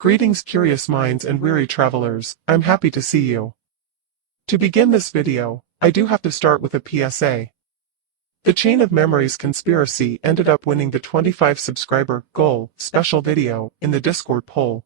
Greetings curious minds and weary travelers, I'm happy to see you. To begin this video, I do have to start with a PSA. The Chain of Memories conspiracy ended up winning the 25 subscriber goal special video in the Discord poll.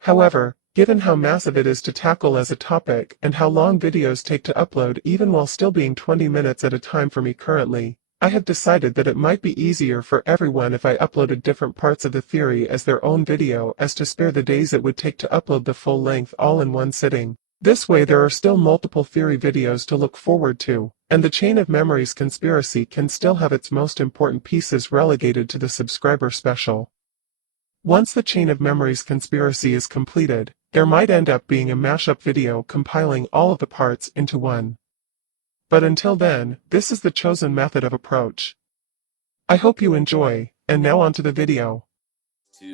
However, given how massive it is to tackle as a topic and how long videos take to upload even while still being 20 minutes at a time for me currently, I have decided that it might be easier for everyone if I uploaded different parts of the theory as their own video as to spare the days it would take to upload the full length all in one sitting. This way there are still multiple theory videos to look forward to, and the Chain of Memories conspiracy can still have its most important pieces relegated to the subscriber special. Once the Chain of Memories conspiracy is completed, there might end up being a mashup video compiling all of the parts into one. But until then, this is the chosen method of approach. I hope you enjoy, and now on to the video.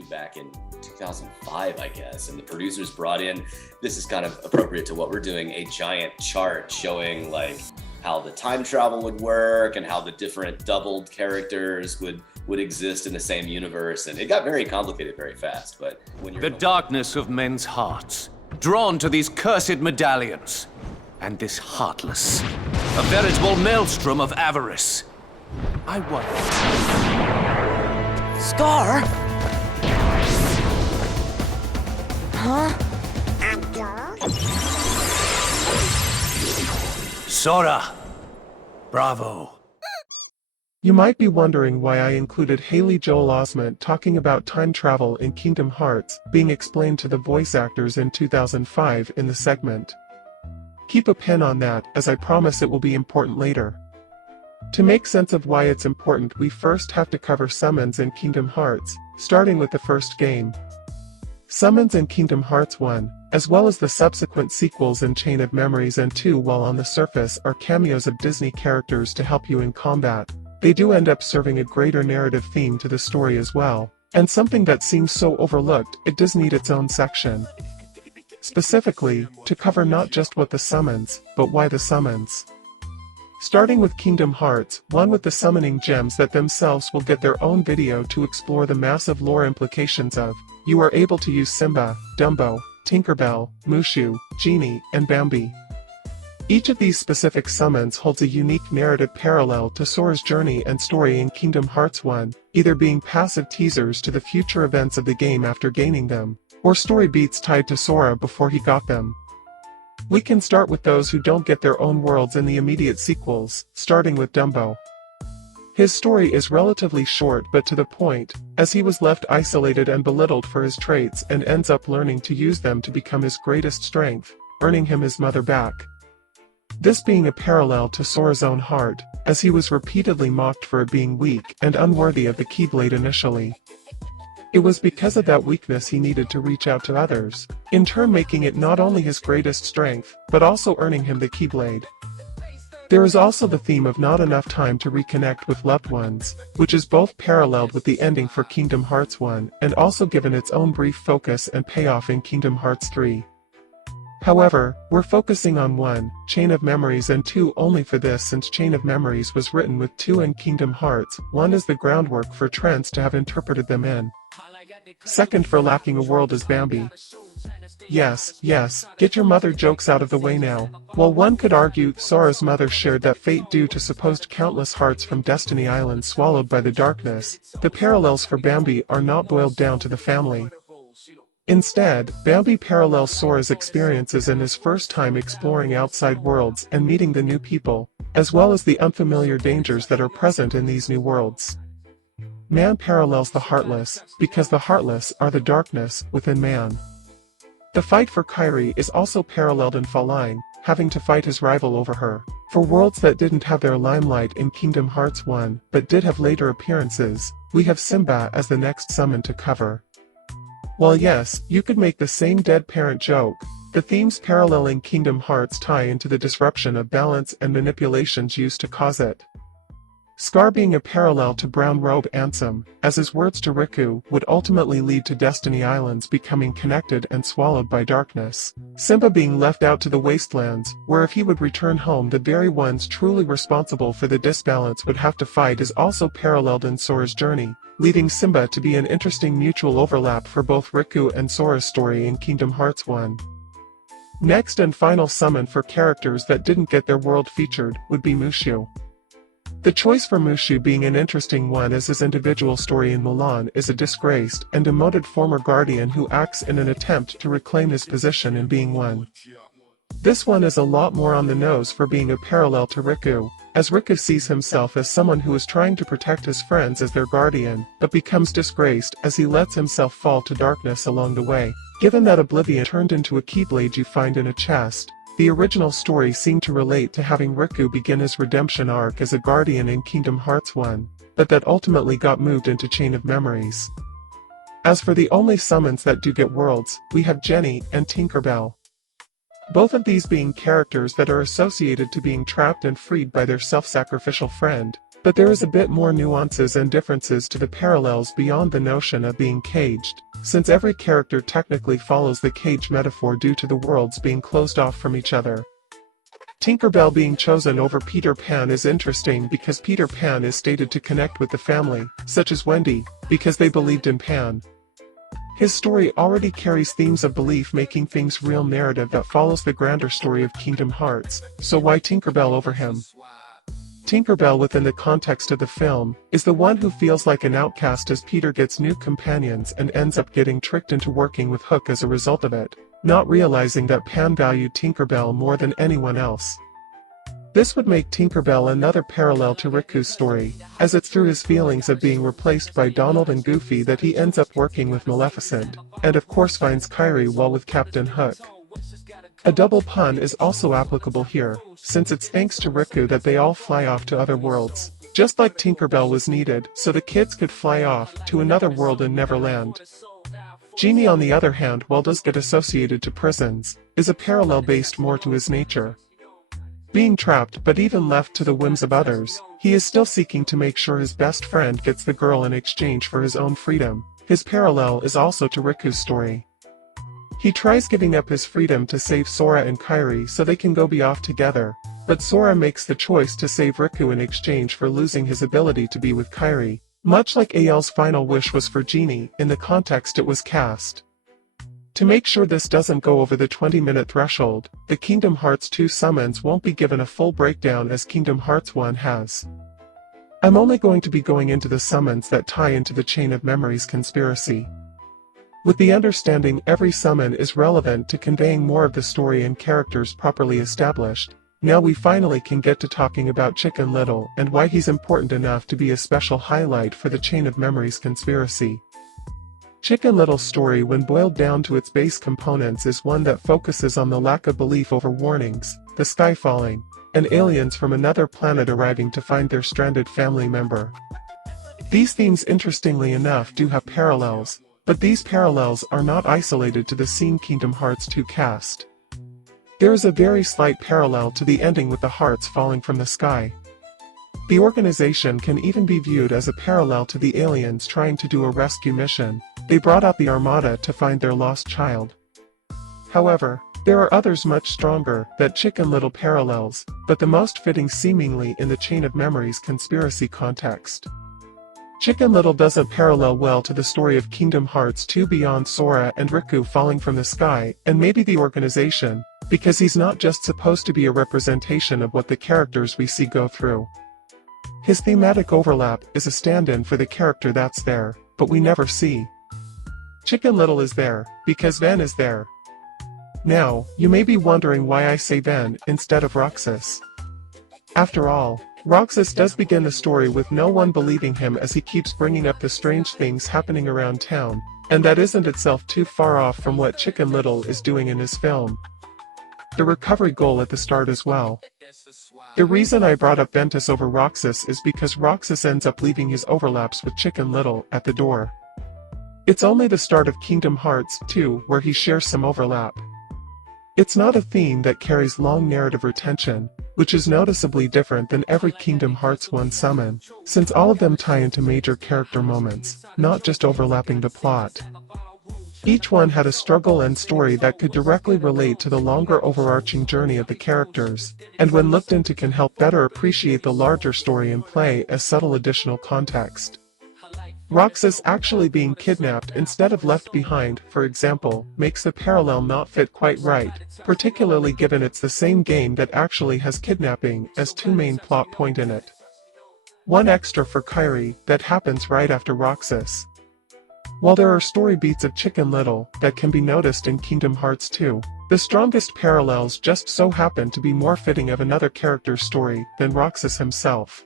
Back in 2005, I guess, and the producers brought in, this is kind of appropriate to what we're doing, a giant chart showing like how the time travel would work and how the different doubled characters would exist in the same universe, and it got very complicated very fast. But when you're the darkness of men's hearts, drawn to these cursed medallions, and this heartless, a veritable maelstrom of avarice. I wonder. Scar? Huh? Sora! Bravo. You might be wondering why I included Haley Joel Osment talking about time travel in Kingdom Hearts being explained to the voice actors in 2005 in the segment. Keep a pen on that, as I promise it will be important later. To make sense of why it's important, we first have to cover summons in Kingdom Hearts, starting with the first game. Summons in Kingdom Hearts 1, as well as the subsequent sequels in Chain of Memories and 2, while on the surface are cameos of Disney characters to help you in combat, they do end up serving a greater narrative theme to the story as well, and something that seems so overlooked, it does need its own section. Specifically, to cover not just what the summons, but why the summons. Starting with Kingdom Hearts 1 with the summoning gems that themselves will get their own video to explore the massive lore implications of, you are able to use Simba, Dumbo, Tinkerbell, Mushu, Genie, and Bambi. Each of these specific summons holds a unique narrative parallel to Sora's journey and story in Kingdom Hearts 1, either being passive teasers to the future events of the game after gaining them, or story beats tied to Sora before he got them. We can start with those who don't get their own worlds in the immediate sequels, starting with Dumbo. His story is relatively short but to the point, as he was left isolated and belittled for his traits and ends up learning to use them to become his greatest strength, earning him his mother back. This being a parallel to Sora's own heart, as he was repeatedly mocked for it being weak and unworthy of the Keyblade initially. It was because of that weakness he needed to reach out to others, in turn making it not only his greatest strength, but also earning him the Keyblade. There is also the theme of not enough time to reconnect with loved ones, which is both paralleled with the ending for Kingdom Hearts 1 and also given its own brief focus and payoff in Kingdom Hearts 3. However, we're focusing on 1, Chain of Memories, and 2 only for this, since Chain of Memories was written with 2 in Kingdom Hearts 1 as the groundwork for Trance to have interpreted them in. Second for lacking a world is Bambi. Yes, get your mother jokes out of the way now. While one could argue Sora's mother shared that fate due to supposed countless hearts from Destiny Island swallowed by the darkness, the parallels for Bambi are not boiled down to the family. Instead, Bambi parallels Sora's experiences in his first time exploring outside worlds and meeting the new people, as well as the unfamiliar dangers that are present in these new worlds. Man parallels the heartless, because the heartless are the darkness within man. The fight for Kairi is also paralleled in Faline, having to fight his rival over her. For worlds that didn't have their limelight in Kingdom Hearts 1, but did have later appearances, we have Simba as the next summon to cover. While yes, you could make the same dead parent joke, the themes paralleling Kingdom Hearts tie into the disruption of balance and manipulations used to cause it. Scar being a parallel to Brown Robe Ansem, as his words to Riku would ultimately lead to Destiny Islands becoming connected and swallowed by darkness. Simba being left out to the wastelands, where if he would return home the very ones truly responsible for the disbalance would have to fight, is also paralleled in Sora's journey, leaving Simba to be an interesting mutual overlap for both Riku and Sora's story in Kingdom Hearts 1. Next and final summon for characters that didn't get their world featured would be Mushu. The choice for Mushu being an interesting one as his individual story in Mulan is a disgraced and demoted former guardian who acts in an attempt to reclaim his position in being one. This one is a lot more on the nose for being a parallel to Riku, as Riku sees himself as someone who is trying to protect his friends as their guardian, but becomes disgraced as he lets himself fall to darkness along the way. Given that oblivion turned into a keyblade you find in a chest, the original story seemed to relate to having Riku begin his redemption arc as a guardian in Kingdom Hearts 1, but that ultimately got moved into Chain of Memories. As for the only summons that do get worlds, we have Jenny and Tinkerbell. Both of these being characters that are associated to being trapped and freed by their self-sacrificial friend, but there is a bit more nuances and differences to the parallels beyond the notion of being caged, since every character technically follows the cage metaphor due to the worlds being closed off from each other. Tinkerbell being chosen over Peter Pan is interesting because Peter Pan is stated to connect with the family, such as Wendy, because they believed in Pan. His story already carries themes of belief making things real narrative that follows the grander story of Kingdom Hearts, so why Tinkerbell over him? Tinkerbell within the context of the film, is the one who feels like an outcast as Peter gets new companions and ends up getting tricked into working with Hook as a result of it, not realizing that Pan valued Tinkerbell more than anyone else. This would make Tinkerbell another parallel to Riku's story, as it's through his feelings of being replaced by Donald and Goofy that he ends up working with Maleficent, and of course finds Kairi while with Captain Hook. A double pun is also applicable here, since it's thanks to Riku that they all fly off to other worlds, just like Tinkerbell was needed so the kids could fly off to another world in Neverland. Genie on the other hand, while does get associated to prisons, is a parallel based more to his nature. Being trapped but even left to the whims of others, he is still seeking to make sure his best friend gets the girl in exchange for his own freedom. His parallel is also to Riku's story. He tries giving up his freedom to save Sora and Kairi so they can go be off together, but Sora makes the choice to save Riku in exchange for losing his ability to be with Kairi, much like AL's final wish was for Genie in the context it was cast. To make sure this doesn't go over the 20-minute threshold, the Kingdom Hearts 2 summons won't be given a full breakdown as Kingdom Hearts 1 has. I'm only going to be going into the summons that tie into the Chain of Memories conspiracy. With the understanding every summon is relevant to conveying more of the story and characters properly established, now we finally can get to talking about Chicken Little and why he's important enough to be a special highlight for the Chain of Memories conspiracy. Chicken Little's story when boiled down to its base components is one that focuses on the lack of belief over warnings, the sky falling, and aliens from another planet arriving to find their stranded family member. These themes interestingly enough do have parallels, but these parallels are not isolated to the scene Kingdom Hearts 2 cast. There is a very slight parallel to the ending with the hearts falling from the sky. The organization can even be viewed as a parallel to the aliens trying to do a rescue mission. They brought out the Armada to find their lost child. However, there are others much stronger that Chicken Little parallels, but the most fitting seemingly in the Chain of Memories conspiracy context. Chicken Little doesn't parallel well to the story of Kingdom Hearts 2 beyond Sora and Riku falling from the sky, and maybe the organization, because he's not just supposed to be a representation of what the characters we see go through. His thematic overlap is a stand-in for the character that's there, but we never see. Chicken Little is there, because Ven is there. Now, you may be wondering why I say Ven instead of Roxas. After all, Roxas does begin the story with no one believing him as he keeps bringing up the strange things happening around town, and that isn't itself too far off from what Chicken Little is doing in his film. The recovery goal at the start as well. The reason I brought up Ventus over Roxas is because Roxas ends up leaving his overlaps with Chicken Little at the door. It's only the start of Kingdom Hearts 2 where he shares some overlap. It's not a theme that carries long narrative retention, which is noticeably different than every Kingdom Hearts 1 summon, since all of them tie into major character moments, not just overlapping the plot. Each one had a struggle and story that could directly relate to the longer overarching journey of the characters, and when looked into can help better appreciate the larger story and play as subtle additional context. Roxas actually being kidnapped instead of left behind, for example, makes the parallel not fit quite right, particularly given it's the same game that actually has kidnapping as two main plot point in it. One extra for Kairi, that happens right after Roxas. While there are story beats of Chicken Little that can be noticed in Kingdom Hearts 2, the strongest parallels just so happen to be more fitting of another character's story than Roxas himself.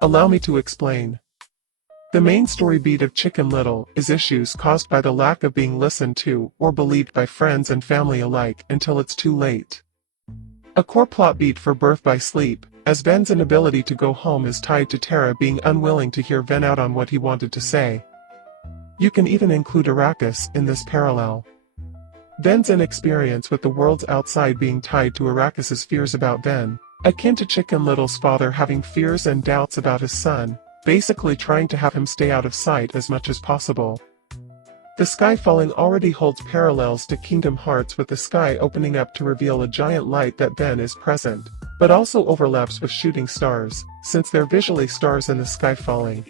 Allow me to explain. The main story beat of Chicken Little is issues caused by the lack of being listened to or believed by friends and family alike until it's too late. A core plot beat for Birth by Sleep, as Ven's inability to go home is tied to Terra being unwilling to hear Ven out on what he wanted to say. You can even include Arrakis in this parallel. Ven's inexperience with the worlds outside being tied to Arrakis's fears about Ven, akin to Chicken Little's father having fears and doubts about his son, basically trying to have him stay out of sight as much as possible. The sky falling already holds parallels to Kingdom Hearts with the sky opening up to reveal a giant light that Ven is present, but also overlaps with shooting stars, since they're visually stars in the sky falling.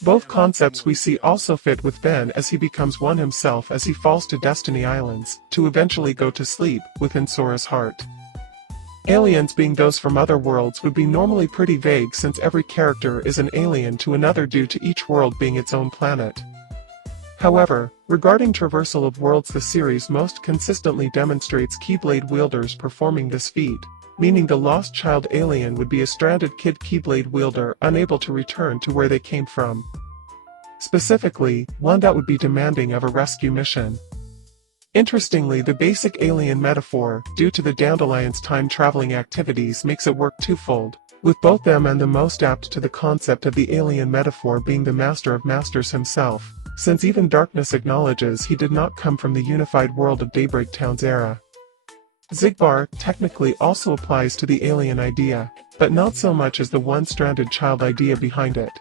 Both concepts we see also fit with Ven as he becomes one himself as he falls to Destiny Islands, to eventually go to sleep within Sora's heart. Aliens being those from other worlds would be normally pretty vague since every character is an alien to another due to each world being its own planet. However, regarding traversal of worlds, the series most consistently demonstrates Keyblade wielders performing this feat, meaning the lost child alien would be a stranded kid Keyblade wielder unable to return to where they came from. Specifically, one that would be demanding of a rescue mission. Interestingly, the basic alien metaphor, due to the Dandelion's time-traveling activities, makes it work twofold, with both them and the most apt to the concept of the alien metaphor being the Master of Masters himself, since even Darkness acknowledges he did not come from the unified world of Daybreak Town's era. Xigbar technically also applies to the alien idea, but not so much as the one-stranded child idea behind it.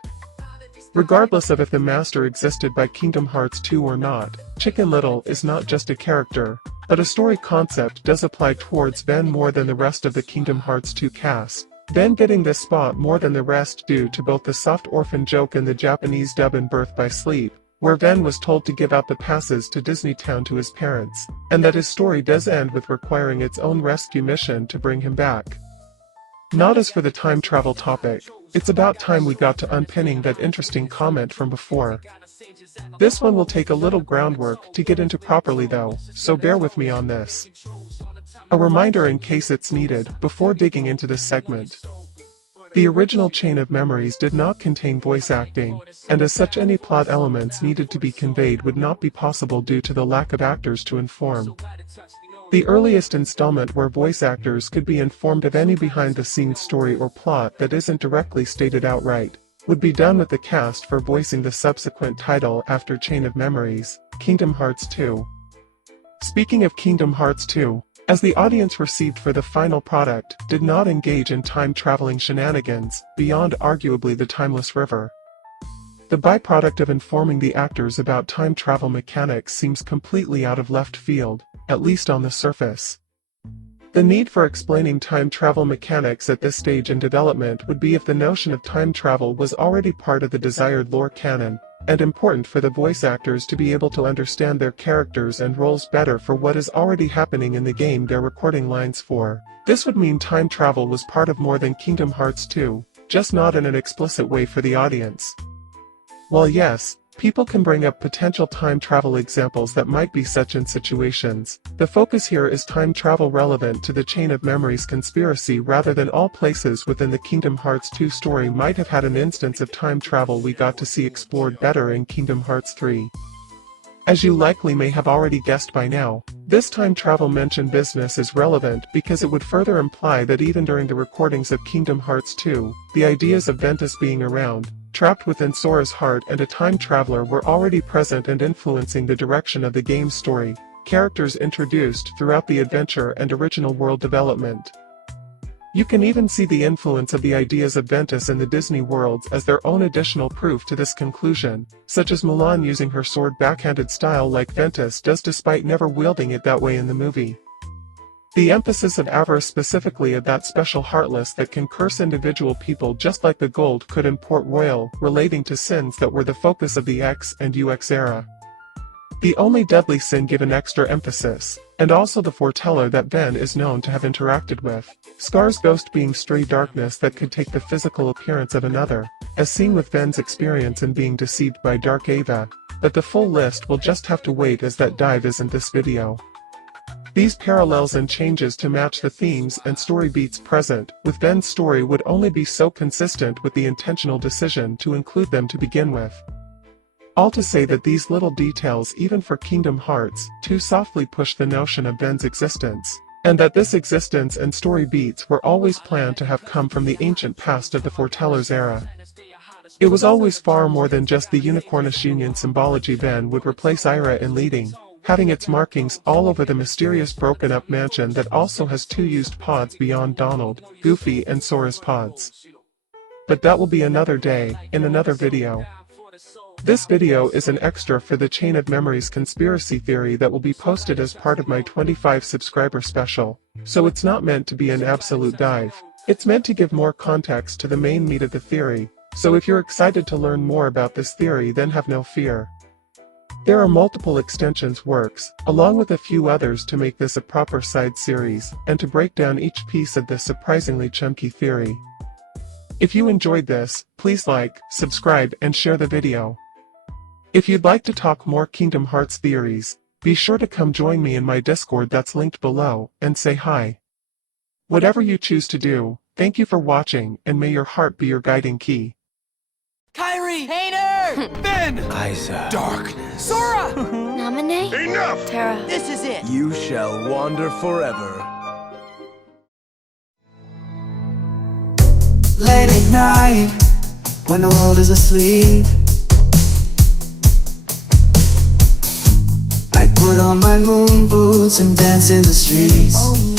Regardless of if the Master existed by Kingdom Hearts 2 or not, Chicken Little is not just a character, but a story concept does apply towards Ven more than the rest of the Kingdom Hearts 2 cast, Ven getting this spot more than the rest due to both the soft orphan joke in the Japanese dub and Birth by Sleep, where Ven was told to give out the passes to Disney Town to his parents, and that his story does end with requiring its own rescue mission to bring him back. Not as for the time travel topic, it's about time we got to unpinning that interesting comment from before. This one will take a little groundwork to get into properly though, so bear with me on this. A reminder in case it's needed before digging into this segment. The original Chain of Memories did not contain voice acting, and as such any plot elements needed to be conveyed would not be possible due to the lack of actors to inform. The earliest installment where voice actors could be informed of any behind-the-scenes story or plot that isn't directly stated outright, would be done with the cast for voicing the subsequent title after Chain of Memories, Kingdom Hearts 2. Speaking of Kingdom Hearts 2, as the audience received for the final product did not engage in time-traveling shenanigans, beyond arguably the Timeless River. The byproduct of informing the actors about time travel mechanics seems completely out of left field, at least on the surface. The need for explaining time travel mechanics at this stage in development would be if the notion of time travel was already part of the desired lore canon, and important for the voice actors to be able to understand their characters and roles better for what is already happening in the game they're recording lines for. This would mean time travel was part of more than Kingdom Hearts 2, just not in an explicit way for the audience. While yes, people can bring up potential time travel examples that might be such in situations, the focus here is time travel relevant to the Chain of Memories conspiracy rather than all places within the Kingdom Hearts 2 story might have had an instance of time travel we got to see explored better in Kingdom Hearts 3. As you likely may have already guessed by now, this time travel mention business is relevant because it would further imply that even during the recordings of Kingdom Hearts 2, the ideas of Ventus being around, trapped within Sora's heart and a time traveler were already present and influencing the direction of the game's story, characters introduced throughout the adventure and original world development. You can even see the influence of the ideas of Ventus in the Disney worlds as their own additional proof to this conclusion, such as Mulan using her sword backhanded style like Ventus does despite never wielding it that way in the movie. The emphasis of avarice, specifically of that special heartless that can curse individual people just like the gold could in Port Royal, relating to sins that were the focus of the X and UX era. The only deadly sin given extra emphasis, and also the foreteller that Ben is known to have interacted with. Scar's ghost being stray darkness that could take the physical appearance of another, as seen with Ben's experience in being deceived by Dark Ava, but the full list will just have to wait as that dive isn't this video. These parallels and changes to match the themes and story beats present with Ben's story would only be so consistent with the intentional decision to include them to begin with. All to say that these little details, even for Kingdom Hearts, too softly push the notion of Ben's existence, and that this existence and story beats were always planned to have come from the ancient past of the Foreteller's era. It was always far more than just the unicornish union symbology. Ben would replace Ira in leading, having its markings all over the mysterious broken-up mansion that also has 2 used pods beyond Donald, Goofy and Sora's pods. But that will be another day, in another video. This video is an extra for the Chain of Memories conspiracy theory that will be posted as part of my 25 subscriber special, so it's not meant to be an absolute dive. It's meant to give more context to the main meat of the theory, so if you're excited to learn more about this theory, then have no fear. There are multiple extensions works, along with a few others to make this a proper side series, and to break down each piece of this surprisingly chunky theory. If you enjoyed this, please like, subscribe and share the video. If you'd like to talk more Kingdom Hearts theories, be sure to come join me in my Discord that's linked below, and say hi. Whatever you choose to do, thank you for watching, and may your heart be your guiding key. Kyrie! Hater! Ben! Isa. Darkness! Sora! Nominate? Enough! Terra. This is it! You shall wander forever. Late at night, when the world is asleep, I put on my moon boots and dance in the streets.